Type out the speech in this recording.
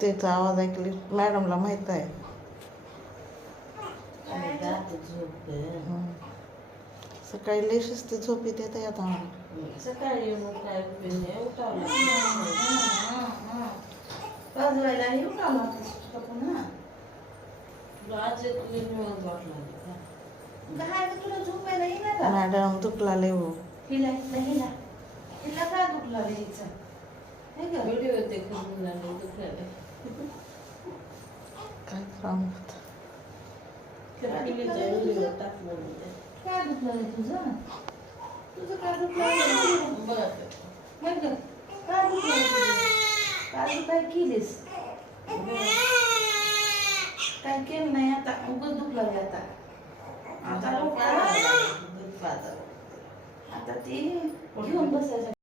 त्याचा आवाज ऐकली मॅडमला माहित आहे. सकाळी लय शिस्तीत झोप येते आता मला. सकाळी काय उठावं वाजवायला उठावं लागतं पुन्हा. तुला आज निवांत वाटलं काय तुला झोपायला येईल का? मॅडम दुखला लय हो. हिला हिला हिला काय दुखला हिचा व्हिडिओ येते दुखला काय काम होत. काय दुखलं तुझं? तुझं काय दुखलं बघ काय दुखलं? काय काय केलीस? काय केलं नाही आता उगाच दुखला आता. आता आता ती घेऊन बसायचं